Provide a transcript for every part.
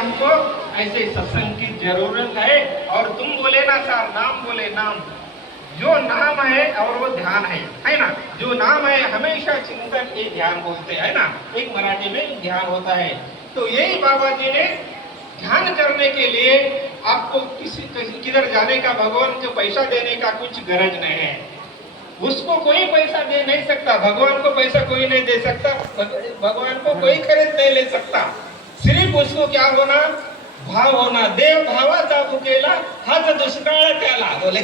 हमको ऐसे सत्संग की जरूरत है। और तुम बोले ना सर, नाम बोले नाम, जो नाम है और वो ध्यान है ना। जो नाम है हमेशा चिंतन, ये ध्यान बोलते हैं ना, एक मराठी में ध्यान होता है। तो यही बाबा जी ने ध्यान करने के लिए आपको किसी किधर जाने का, भगवान को पैसा देने का कुछ गरज नहीं है। उसको कोई पैसा दे नहीं सकता, भगवान को पैसा कोई नहीं दे सकता, भगवान को कोई खरीद नहीं ले सकता। सिर्फ उसको क्या होना, भाव होना। देव भावाचा भुकेला हाच दुष्काळ त्याला, बोले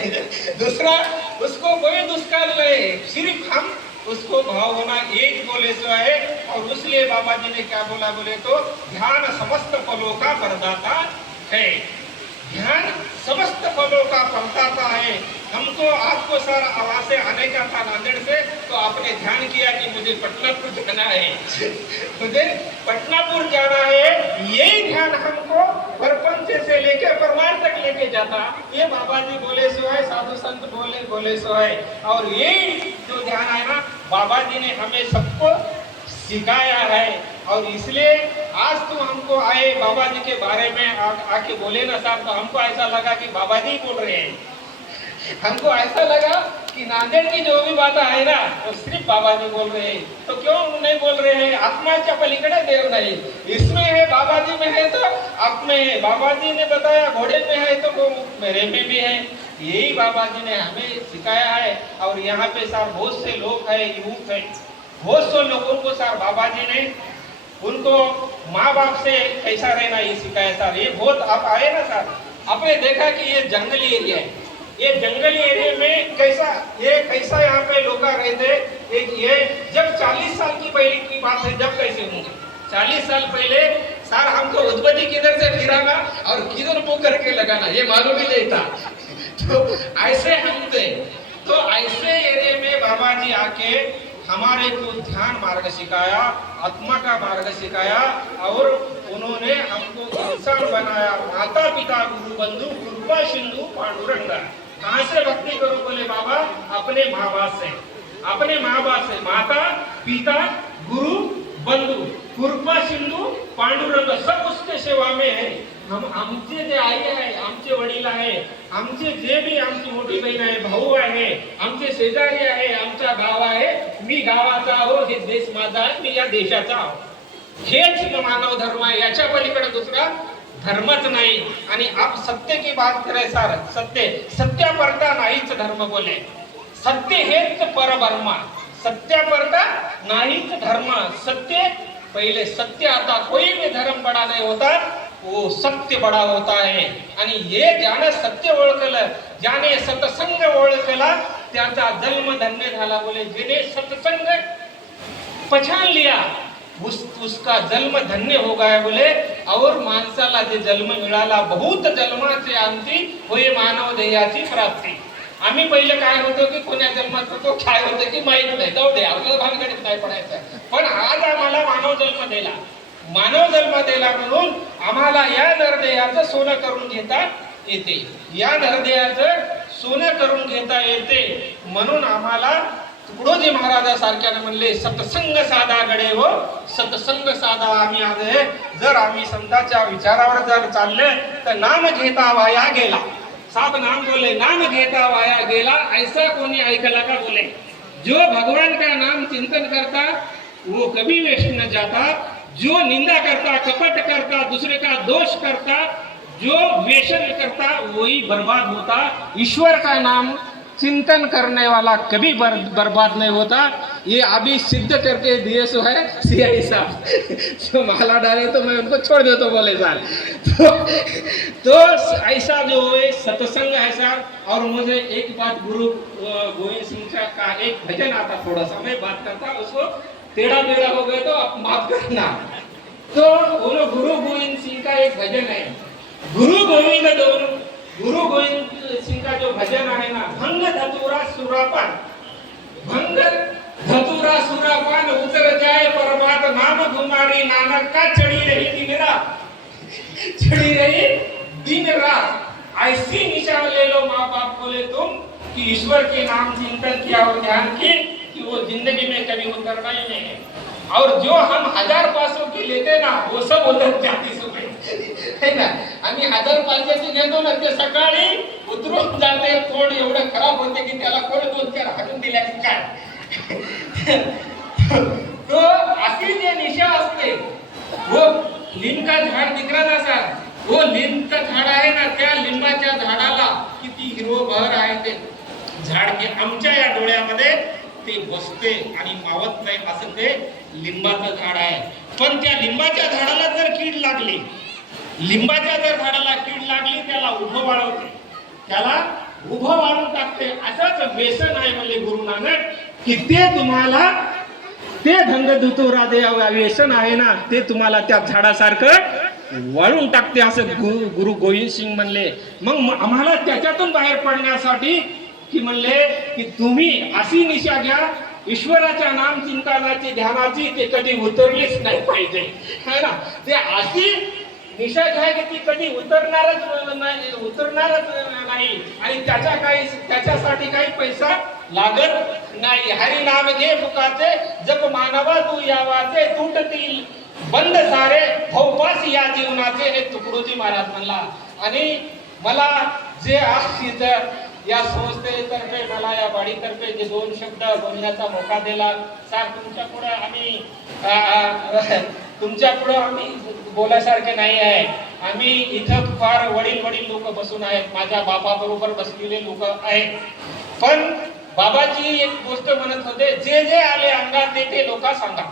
दूसरा उसको कोई दुष्काळ नहीं, सिर्फ हम उसको भाव होना, एक बोले सो है। और इसलिए बाबा जी ने क्या बोला, बोले तो ध्यान समस्त फलों का प्रदाता है। ध्यान समस्त फलों का प्रदाता है। हमको आपको सर आवाज से आने का था नांदेड़ से, तो आपने ध्यान किया कि मुझे पटनापुर जाना है मुझे पटनापुर जाना है। यही ध्यान हमको परपंच से लेके परमार तक लेके जाता। ये बाबा जी बोले सो है, साधु संत बोले सो है। और यही जो ध्यान है ना, बाबा जी ने हमें सबको सिखाया है। और इसलिए आज तो हमको आए बाबा जी के बारे में आके बोले ना साहब, तो हमको ऐसा लगा कि बाबा जी बोल रहे हैं। हमको ऐसा लगा कि नांदेड़ की जो भी बात है ना, वो सिर्फ बाबा जी बोल रहे हैं। तो क्यों नहीं बोल रहे हैं? आत्माच्या पलीकडे देव नहीं, इसमें है, बाबा जी में है तो आप में है। बाबा जी ने बताया घोड़े में है तो वो मेरे में भी है। यही बाबा जी ने हमें सिखाया है। और यहाँ पे सर बहुत से लोग है, यूथ है, बहुत से लोगों को सर बाबा जी ने उनको माँ बाप से कैसा रहना ये सिखाया सर। ये बहुत आप आए ना सर, आपने देखा कि ये जंगली एरिया है। ये जंगली एरिया में कैसा यहाँ पे लोग रहते। एक ये जब 40 साल की पहले की बात है, जब कैसे होंगे 40 साल पहले सर, हमको उद्बत्ती किधर से फिराना और किधर मुंह करके लगाना ये मालूम ही नहीं था। तो ऐसे हम थे। तो ऐसे एरिया में बाबा जी आके हमारे को ध्यान मार्ग सिखाया, आत्मा का मार्ग सिखाया। और उन्होंने हमको इंसान बनाया। माता पिता गुरु बंधु कृपा सिंधु पांडुरंगा। कहाँ से भक्ति करो, बोले बाबा अपने माँ बाप से, अपने माँ बाप से। माता पिता गुरु बंधु कृपा सिंधु पांडुरंग, सब उसके सेवा में है। हम आमचे जे आई आहे, आमचे वडील आहे, आमचे जे भी आमची मोठी बहीण आहे, भाऊ आहे, आमचे शेजारी आहे, आमचा गाव आहे, मी गावाचा आहो, हे देश माझा आहे, मी या देशाचा आहो। हेच मानव धर्म आहे, याच्या पलीकडे दुसरा धर्मच नाही। आणि आप सत्य की बात करे सर, सत्य परता नाहीच धर्म बोले। सत्य हेच परब्रह्म, सत्य परता नाहीच धर्म। सत्य पहले सत्य आता, कोई भी धर्म बड़ा नहीं होता, वो सत्य बड़ा होता है। आणि हे ज्याने सत्य ओळखलं, ज्याने सत्संग ओळखला, त्याचा जन्म धन्य झाला बोले। जिने सत्संग पहचान लिया उसका जन्म धन्य हो गया बोले। और माणसाला जे जन्म मिळाला, बहुत जन्माचे अंती होय मानव देहाची प्राप्ती। आम्ही पहिले काय होतो की कोण्या जन्मात होतो काय होतं की माहित नाही, जाऊ दे आपल्याला भानगडीत नाही पडायचं। पण आज आम्हाला मानव जन्म दिला, मानव जन्म दिला म्हणून आम्हाला या नरदेहाचं सोनं करून घेता येते, या नरदेहाचं सोनं करून घेता येते। म्हणून आम्हाला तुकडोजी महाराजासारख्याने म्हणले, सत्संग साधा गडे हो, सत्संग साधा। आम्ही आज जर आम्ही संतांच्या विचारावर जर चालले तर नाम घेता वाया गेला। सात नाम बोले, नाम घेता वाया गेला, ऐसा कोणी ऐकला का बोले। जो भगवान का नाम चिंतन करता वो कभी वेस्ट न जाता। जो निंदा करता, कपट करता, दूसरे का दोष करता, जो व्यसन करता वही बर्बाद होता। ईश्वर का नाम चिंतन करने वाला कभी बर्बाद नहीं होता। ये अभी सिद्ध करके दिए सो है सीआई साहब। जो माला डाले तो मैं उनको छोड़ देता बोले सर। तो ऐसा जो है सत्संग है सर। और मुझे एक बात गुरु गोविंद सिंह का एक भजन आता, थोड़ा सा मैं बात करता, उसको टेढ़ा मेढ़ा हो गए तो आप माफ करना। तो बोलो, गुरु गोविंद सिंह का एक भजन है, गुरु गोविंद सिंह का जो भजन है ना, भंग धतूरा सुरापान, भंग धतूरा सुरापान, उतर जाए परमात नाम तुम्हारी, नानक का चढ़ी रही दिन रात, चढ़ी रही दिन रात। ऐसी निशान ले लो माँ बाप बोले तुम कि ईश्वर के नाम चिंतन किया और ध्यान की, कि वो जिंदगी में कभी उतरना ही नहीं है। और जो हम 1000 पासों की लेते ना, वो सब उतर जाती सुबह। है ना. आम्ही 1000-500ची घेतो ना, ते सकाळी उतरून जाते, तोंड एवढं खराब होते की त्याला कोण 2-4 हाणून दिल्या की काय. तो अशी जे निशा असते, वो लिंब का झाड दिख रहा ना सर, वो लिंबचं झाड आहे ना, त्या लिंबाच्या झाडाला किती हिरवंभर आहे ते झाड, की आमच्या या डोळ्यामध्ये ते बसते आणि मावत नाही असं ते लिंबाचं झाड आहे. पण त्या लिंबाच्या झाडाला जर कीड लागली, लिंबाच्या जर झाडाला कीड लागली, त्याला उभं वाढवते, त्याला उभं वाढून टाकते. असंच व्यसन आहे म्हणजे गुरु नानक, की ते तुम्हाला ते धंगदुतुरा दे व्यसन आहे ना, ते तुम्हाला त्या झाडासारखं वाळून टाकते असं गुरु गोविंद सिंग म्हणले. मग आम्हाला त्याच्यातून बाहेर पडण्यासाठी की म्हणले की तुम्ही अशी निशा घ्या, ईश्वराच्या नाम चिंतनाची ध्यानाची, ते कधी उतरलीच नाही पाहिजे, है ना. ते अशी निशा घ्या की ती कधी उतरणारच नाही आणि त्याच्यासाठी काही पैसा लागत नाही. हरी नाम घे फुकाचे, जप मानवा तू यावाचे, तुटतील बंद सारे भौपास या जीवनाचे, हे तुकडोजी महाराज म्हणला. आणि मला जे आज इथं या संस्थेतर्फे, मला या वाडीतर्फे जे 2 शब्द बोलण्याचा मौका दिला, सार तुमच्या पुढे आम्ही बोलायसारखे नाही आहे. आम्ही इथं फार वडील लोक बसून आहेत, माझ्या बापाबरोबर बसलेले लोक आहेत. पण बाबाजी एक गोष्ट म्हणत होते, जे जे आले अंगात ते लोक सांगा,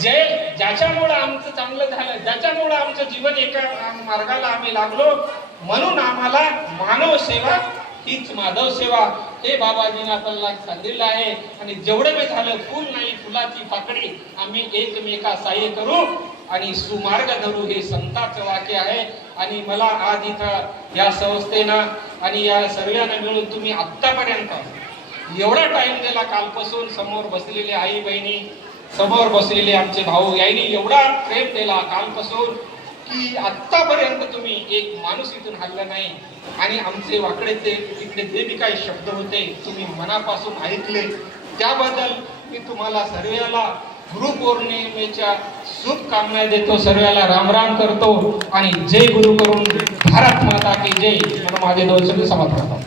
ज्याच्यामुळे आमचं चांगलं झालं, ज्याच्यामुळे आमचं जीवन एका मार्गाला आम्ही लागलो, म्हणून आम्हाला मानव सेवा हीच माधव सेवा, हे बाबाजीने आपल्याला सांगितलं आहे. आणि जेवढं मी झालं, फुल नाही फुलाची पाकडी, आम्ही एकमेका सहाय्य करू आणि सुमार्ग धरू, हे संतांचं वाक्य आहे. आणि मला आज इथं या संस्थेनं आणि या सर्वांना मिळून तुम्ही आत्तापर्यंत एवढा टाइम दिला, कालपासून समोर बसलेले आई बहिणी, समोर बसलेले आमचे भाऊ, यांनी एवढा प्रेम दिला कालपासून की आत्तापर्यंत तुम्ही एक माणूस इथून हल्ला नाही. आणि आमचे वाकडेचे तिकडे जे बी काही शब्द होते तुम्ही मनापासून ऐकले, त्याबद्दल मी तुम्हाला सर्वांना गुरुपौर्णिमेच्या शुभकामना देतो, सर्वांना राम राम करतो आणि जय गुरु करून भारत माता की जय. माझे 2 शब्द समाप्त करतो.